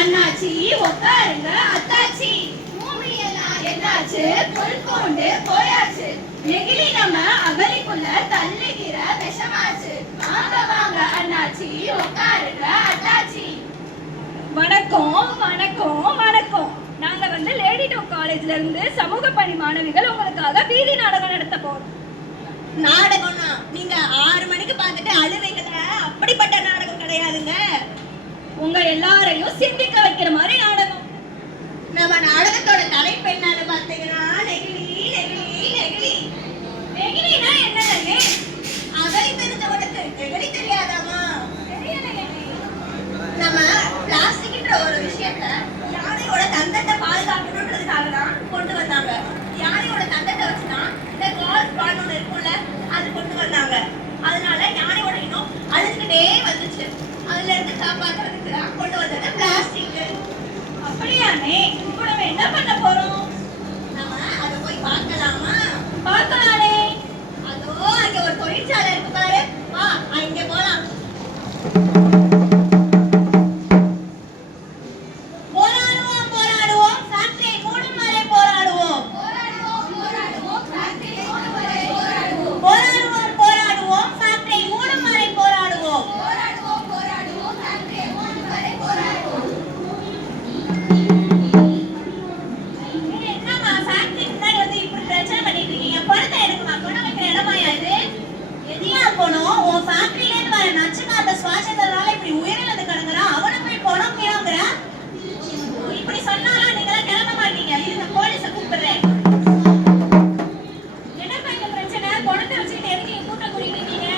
அண்ணாச்சி உட்காருங்க அத்தாச்சி. பூமியெல்லாம் என்னாச்சு? புல்கோண்டு போயாச்சு. நெகிழி நம்ம அகலிக்குள்ள தள்ளுகிற விஷமாச்சு. வாங்க வாங்க அண்ணாச்சி உட்காருங்க அத்தாச்சி. வணக்கம் வணக்கம் வணக்கம். நாங்க லேடி டாக் காலேஜ்ல இருந்து சமூக பணி மாணவிகள் உங்களுக்காக வீதி நாடகம் நடத்த போறோம். நாடகம்னா நீங்க 6 மணிக்கு பார்த்துட்டு அழுவீங்கள, அப்படிப்பட்ட நாடகம் கிடையாதுங்க. உங்க எல்லாரையும் சிந்திக்க வைக்கிற மாதிரி நாடகம். நம்ம நாடகத்தோட தலைப்பு என்னன்னு பார்த்தீங்கன்னா நெகிழி நெகிழி நெகிழி. நெகிழினா என்னன்னு அகலி தெரிஞ்சவனுக்கு நெகிழி தெரியாதாமா? தெரியலையே. நம்ம பிளாஸ்டிக்ன்ற ஒரு விஷயத்த யானையோட தந்தத்தை பாதுகாக்கணுன்றதுக்காக தான் கொண்டு வந்தாங்க. யானையோட தந்தத்தை வச்சுதான் இந்த கால் பால் ஒன்று இருக்கும்ல, அது கொண்டு வந்தாங்க. அதனால யானையோட இன்னும் அழுதுகிட்டே வந்துச்சு. அதுல இருந்து காப்பாற்றுறதுக்கு தான் கொண்டு வந்தது பிளாஸ்டிக். அப்படியானே? இப்போ நம்ம என்ன பண்ண போறோம்? நம்ம அதை போய் பார்க்கலாமா? பார்க்கலானே. அதோ அங்க ஒரு தொழிற்சாலை இருக்கு பாரு, வா அங்க போலாம். போராடுவோம் போராடுவோம், ஃபேக்டரி மூடும் வரை போராடுவோம். போராடுவோம் போராடுவோம், ஃபேக்டரி மூடும் வரை போராடுவோம். என்னம்மா ஃபேக்டரி முன்னாடி வந்து இப்படி பிரச்சனை பண்ணிட்டு இருக்கீங்க? பணத்தை எடுக்குமா? கொண்டு வைக்கிற இடமா இது? எதியா போனோம்? உன் ஃபேக்டரியில இருந்து வர நச்சுக்காத்த சுவாசத்தினால இப்படி உயிரிழந்து கிடங்குறா. அவனை போய் பணம் கிளம்புற. இப்படி சொன்னாலும் நீங்க கிளம்ப மாட்டீங்க. இருங்க போலீஸை கூப்பிடுறேன். என்னப்பா இந்த பிரச்சனை? பணத்தை வச்சுக்கிட்டு எதுக்கு கூட்டம் கூட்டிட்டு இருக்கீங்க?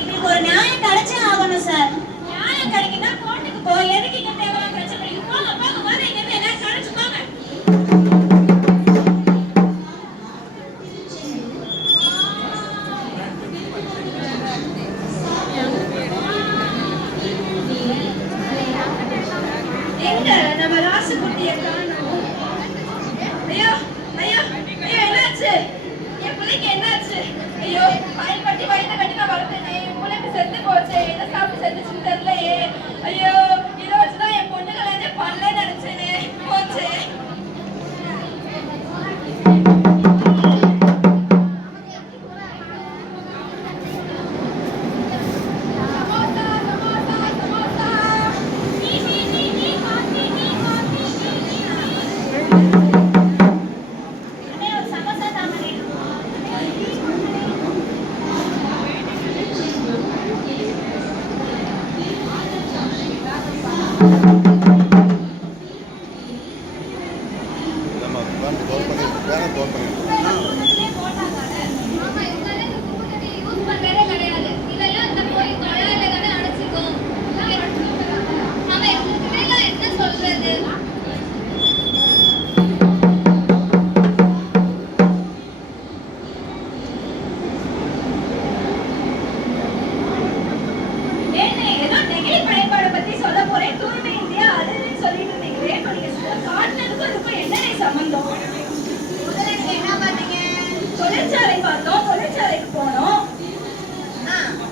எங்களுக்கு ஒரு நியாயம் கிடைச்சே ஆகணும் சார். நியாயம் கிடைக்குன்னா கோர்ட்டுக்கு போ. எதுக்கு இங்க தேவையான பிரச்சனை பண்ணி போங்க போங்க போங்க. இங்க இருந்து என்ன கழிச்சு போங்க. எங்க நம்ம ராசுகுட்டியை காணோம்? ஐயோ ஐயோ ஐயோ, என்னாச்சு? என் பிள்ளைக்கு என்னாச்சு? ஐயோ, பால் கட்டி வயிற்ற கட்டி நான் வளர்த்தேனே, பிள்ளைக்கு செத்து போச்சே. என்ன சாப்பிட்டு செத்துச்சுன்னு தெரியலையே. ஐயோ, இதை வச்சுதான் என் பொண்ணு கல்யாணம் பண்ணல நினைச்சேனே, போச்சே. அண்ணே ஒரு சமோசா தாமரை. நம்ம வேன் தோல் பண்ணி ஏன்னே, ஏதோ நெகிழி பயன்பாடு பத்தி சொல்ல போறேன். தூய்மை இந்தியா அதுன்னு சொல்லிட்டு இருந்தீங்களே. இப்ப நீங்க காட்டுனதுக்கும் இதுக்கும் என்னென்ன சம்பந்தம்? முதல்ல நீங்க என்ன பண்ணீங்க? தொழிற்சாலை பார்த்தோம், தொழிற்சாலைக்கு போனோம்.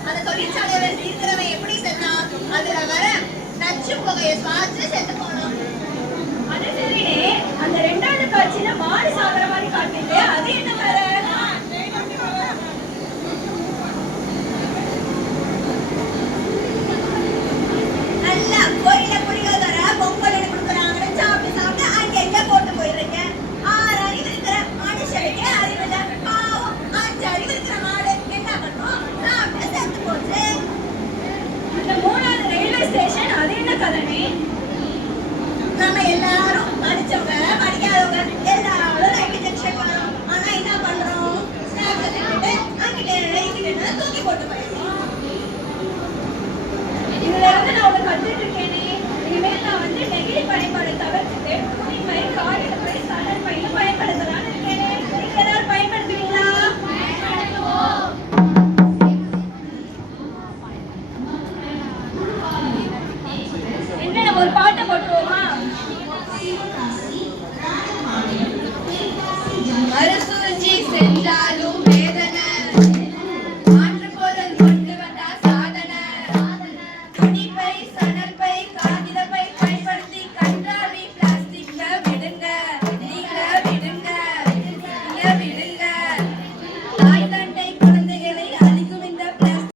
அந்த தொழிற்சாலையில இருக்கிறவன் எப்படி செத்தான்? அதுல வர நச்சு புகையை சுவாசிச்சு செத்து போனோம். அது சரினே, அந்த 2வது காட்சியில மாடு சாகுற மாதிரி காட்டுறீங்க, அது என்ன வேற? நல்லா கோயில புளியோதரை பொங்கல் கொடுக்குறாங்கன்னு சாப்பிட்டு சாப்பிட்டு அங்க எங்க போட்டு போயிடுறீங்க. 6 அறிவு இருக்கிற மனுஷனுக்கே அறிவு இல்லை. பாவம் 5 அறிவு இருக்கிற மாடு என்ன பண்ணும்? சாப்பிட்டு செத்து போச்சு. அந்த 3வது ரயில்வே ஸ்டேஷன், அது என்ன கதைனே? நம்ம எல்லாரும் படிச்சவங்க படிக்காதவங்க எல்லாரும் ரயில்வே ஜங்ஷன் வரோம். ஆனா என்ன பண்றோம்? ஸ்நாக்ஸ் தின்னுட்டு அங்கிட்டு இங்கிட்டு தூக்கி போட்டு போயிடுறோம். இதுல இருந்து நான் உனக்கு கத்துட்டு இருக்கேனே. இனிமேல் நான் நெகிழி பயன்பாடு தவிர்த்துட்டு தூய்மை காகிதப்பை சணல் பையில பயன்படுத்தலாம்னு இருக்கேனே. நீங்க எல்லாரும் பயன்படுத்துவீங்களா? என்ன, நம்ம ஒரு பாட்டை போட்டுருவோமா? மறுசூழ்ச்சி சென்றாலும்